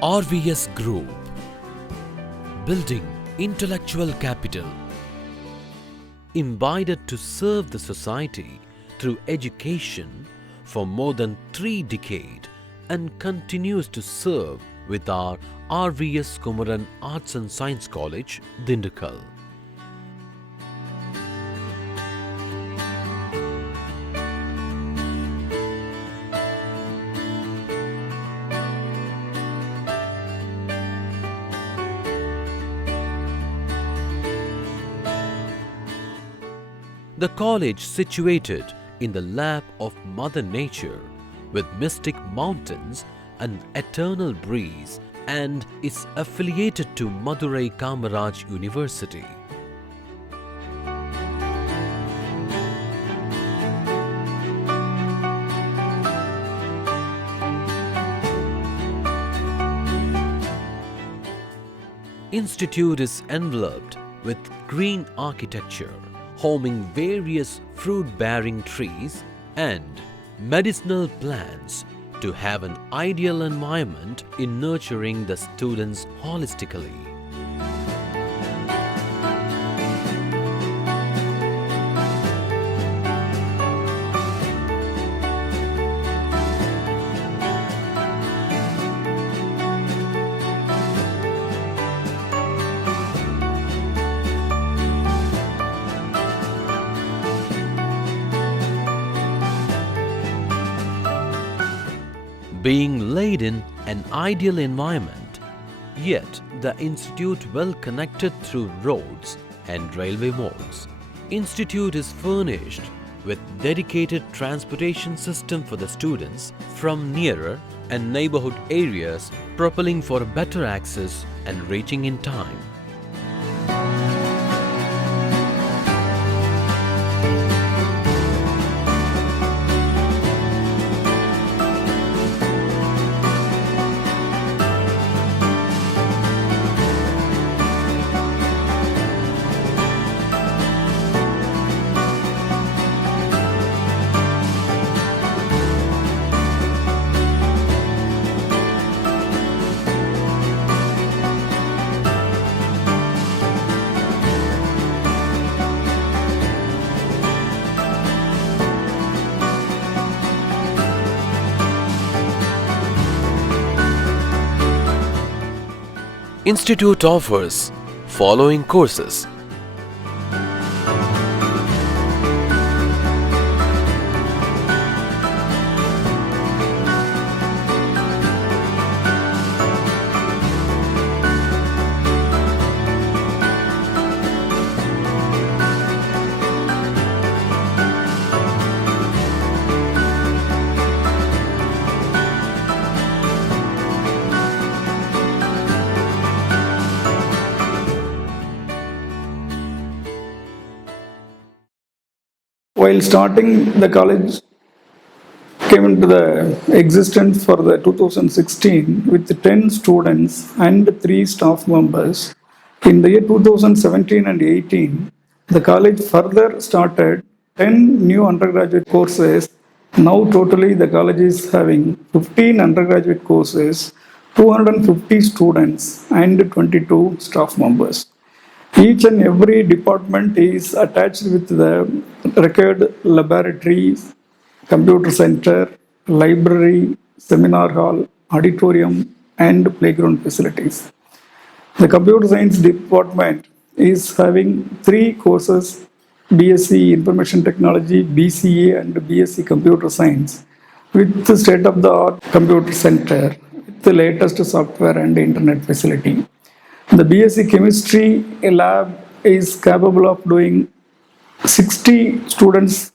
RVS Group, building intellectual capital, imbibed to serve the society through education for more than 3 decades and continues to serve with our RVS Kumaran Arts and Science College, Dindigul. The college situated in the lap of Mother Nature with mystic mountains and eternal breeze and is affiliated to Madurai Kamaraj University. Institute is enveloped with green architecture, homing various fruit-bearing trees and medicinal plants to have an ideal environment in nurturing the students holistically. Being laid in an ideal environment, yet the institute well connected through roads and railway modes. Institute is furnished with dedicated transportation system for the students from nearer and neighborhood areas, propelling for better access and reaching in time. Institute offers following courses: While starting, the college came into the existence for the 2016 with 10 students and 3 staff members. In the year 2017 and 18, the college further started 10 new undergraduate courses. Now totally the college is having 15 undergraduate courses, 250 students and 22 staff members. Each and every department is attached with the required laboratories, computer center, library, seminar hall, auditorium, and playground facilities. The computer science department is having 3 courses: BSc Information Technology, BCA, and BSc Computer Science, with the state-of-the-art computer center, with the latest software and internet facility. The BSc Chemistry lab is capable of doing 60 students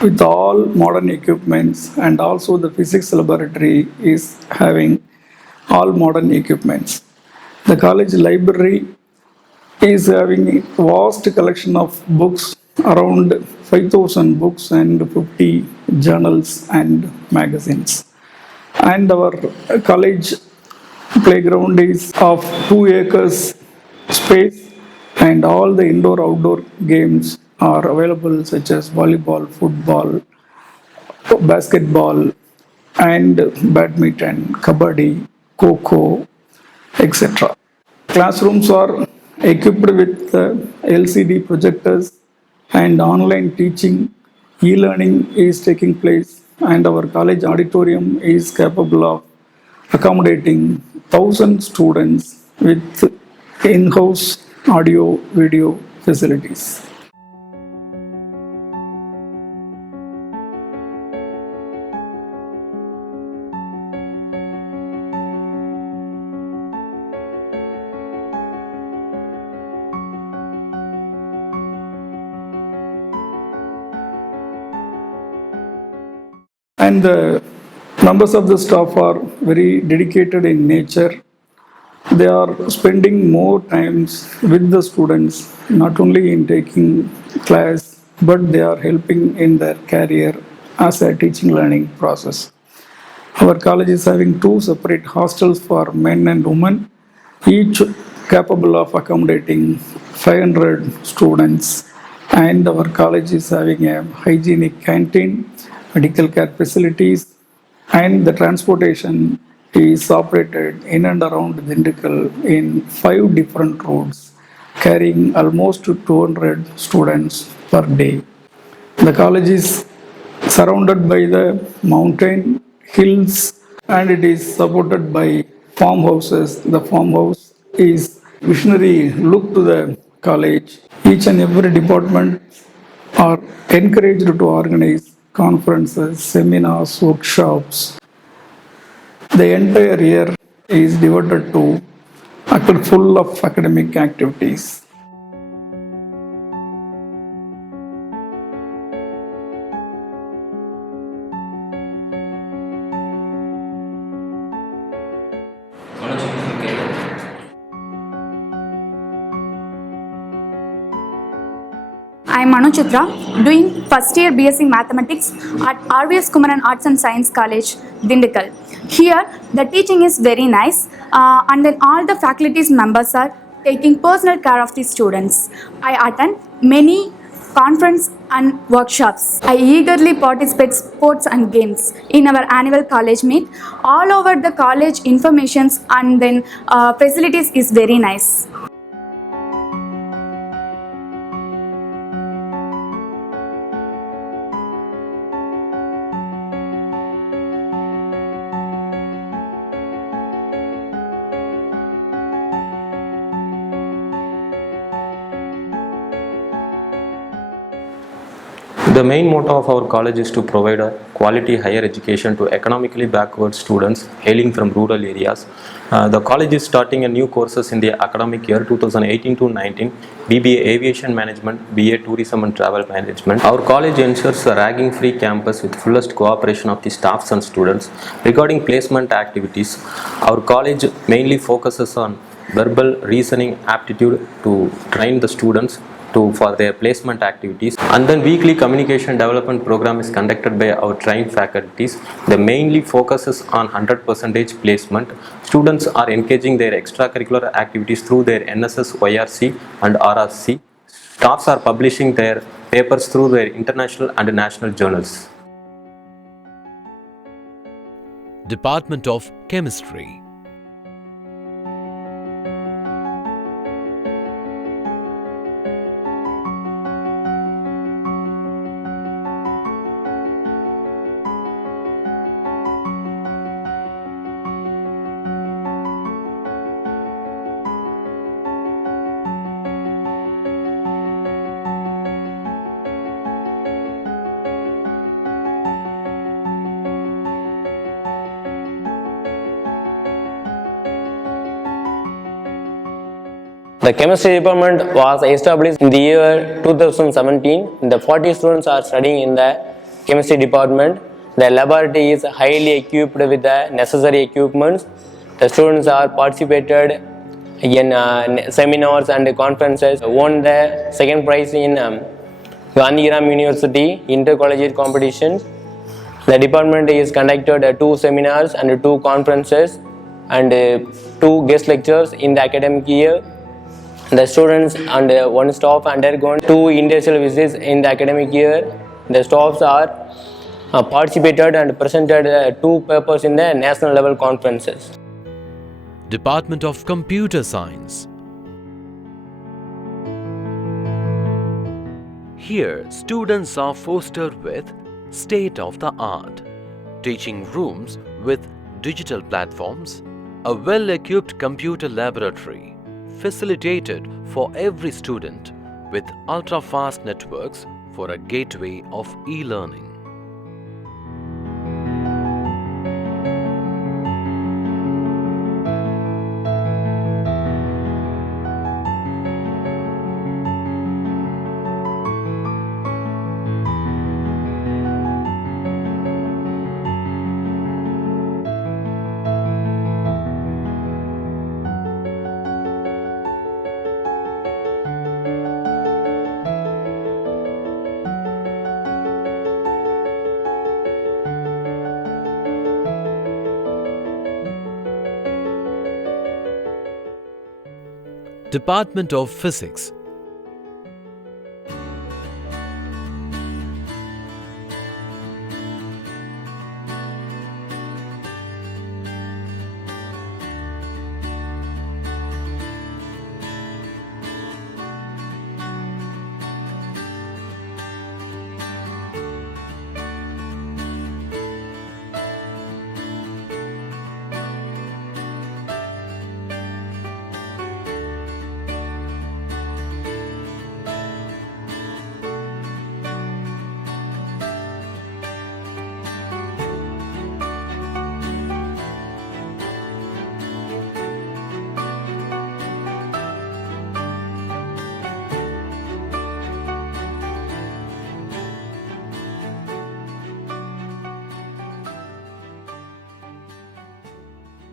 with all modern equipments, and also the physics laboratory is having all modern equipments. The college library is having a vast collection of books, around 5,000 books and 50 journals and magazines. And our college playground is of 2 acres space, and all the indoor-outdoor games are available, such as volleyball, football, basketball, and badminton, kabaddi, Coco, etc. Classrooms are equipped with LCD projectors and online teaching. E-learning is taking place, and our college auditorium is capable of accommodating 1,000 students with in-house audio video facilities. And the members of the staff are very dedicated in nature. They are spending more times with the students, not only in taking class, but they are helping in their career as a teaching learning process. Our college is having two separate hostels for men and women, each capable of accommodating 500 students. And our college is having a hygienic canteen, medical care facilities, and the transportation is operated in and around Dindigul in 5 different routes, carrying almost 200 students per day. The college is surrounded by the mountain, hills, and it is supported by farmhouses. The farmhouse is visionary look to the college. Each and every department are encouraged to organize conferences, seminars, workshops. The entire year is devoted to full of academic activities. I am Manu Chitra, doing first year BSc Mathematics at RVS Kumaran Arts and Science College, Dindigul. Here, the teaching is very nice, and then all the faculties members are taking personal care of the students. I attend many conference and workshops. I eagerly participate sports and games in our annual college meet. All over the college informations and then facilities is very nice. The main motto of our college is to provide a quality higher education to economically backward students hailing from rural areas. The college is starting a new courses in the academic year 2018-19, BBA Aviation Management, BA Tourism and Travel Management. Our college ensures a ragging-free campus with fullest cooperation of the staffs and students. Regarding placement activities, our college mainly focuses on verbal reasoning aptitude to train the students for their placement activities, and then weekly communication development program is conducted by our trained faculties. The mainly focuses on 100% placement. Students are engaging their extracurricular activities through their NSS, YRC and RRC. Staffs are publishing their papers through their international and national journals. Department of Chemistry. The chemistry department was established in the year 2017. The 40 students are studying in the chemistry department. The laboratory is highly equipped with the necessary equipments. The students are participated in seminars and conferences, won the second prize in Gandhigram University intercollegiate competition. The department is conducted 2 seminars and 2 conferences and 2 guest lectures in the academic year. The students and 1 staff undergone 2 industrial visits in the academic year. The staffs are participated and presented 2 papers in the national level conferences. Department of Computer Science. Here, students are fostered with state-of-the-art teaching rooms with digital platforms, a well-equipped computer laboratory facilitated for every student with ultra-fast networks for a gateway of e-learning. Department of Physics.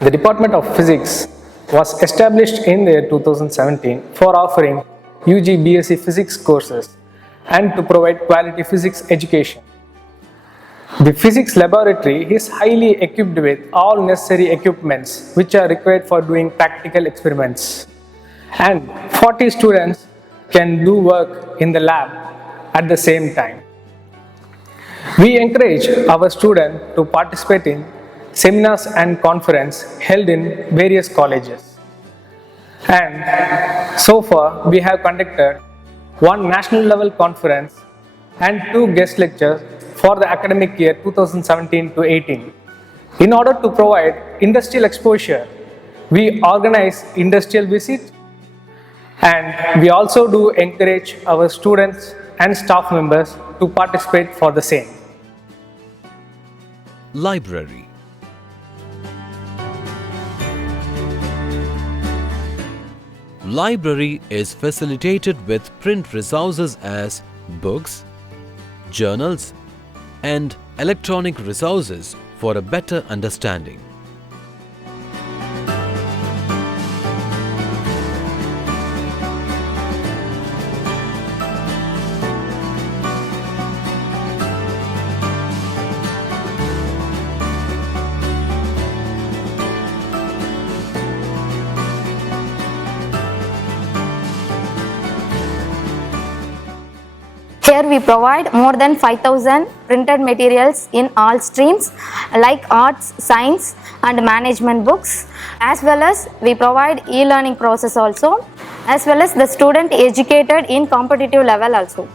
The Department of Physics was established in the year 2017 for offering UG BSc Physics courses and to provide quality physics education. The physics laboratory is highly equipped with all necessary equipments which are required for doing practical experiments, and 40 students can do work in the lab at the same time. We encourage our students to participate in seminars and conferences held in various colleges. And so far, we have conducted one national level conference and 2 guest lectures for the academic year 2017 to 18. In order to provide industrial exposure, we organize industrial visits, and we also do encourage our students and staff members to participate for the same. Library. Library is facilitated with print resources as books, journals, and electronic resources for a better understanding. Here we provide more than 5,000 printed materials in all streams like arts, science and management books, as well as we provide e-learning process also, as well as the student educated in competitive level also.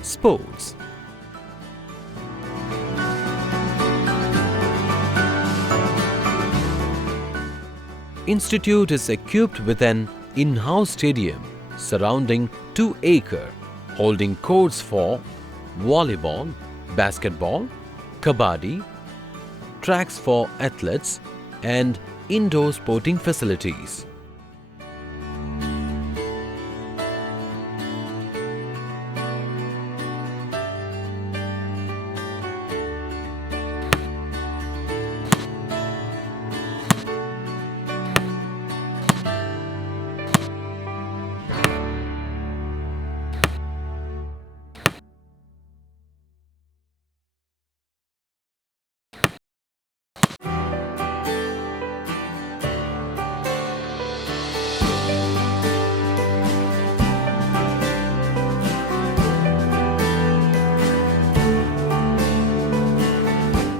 Sports. Institute is equipped with an in-house stadium surrounding 2 acres, holding courts for volleyball, basketball, kabaddi, tracks for athletes, and indoor sporting facilities.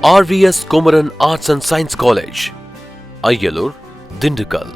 RVS Kumaran Arts and Science College, Ayyalur, Dindigul.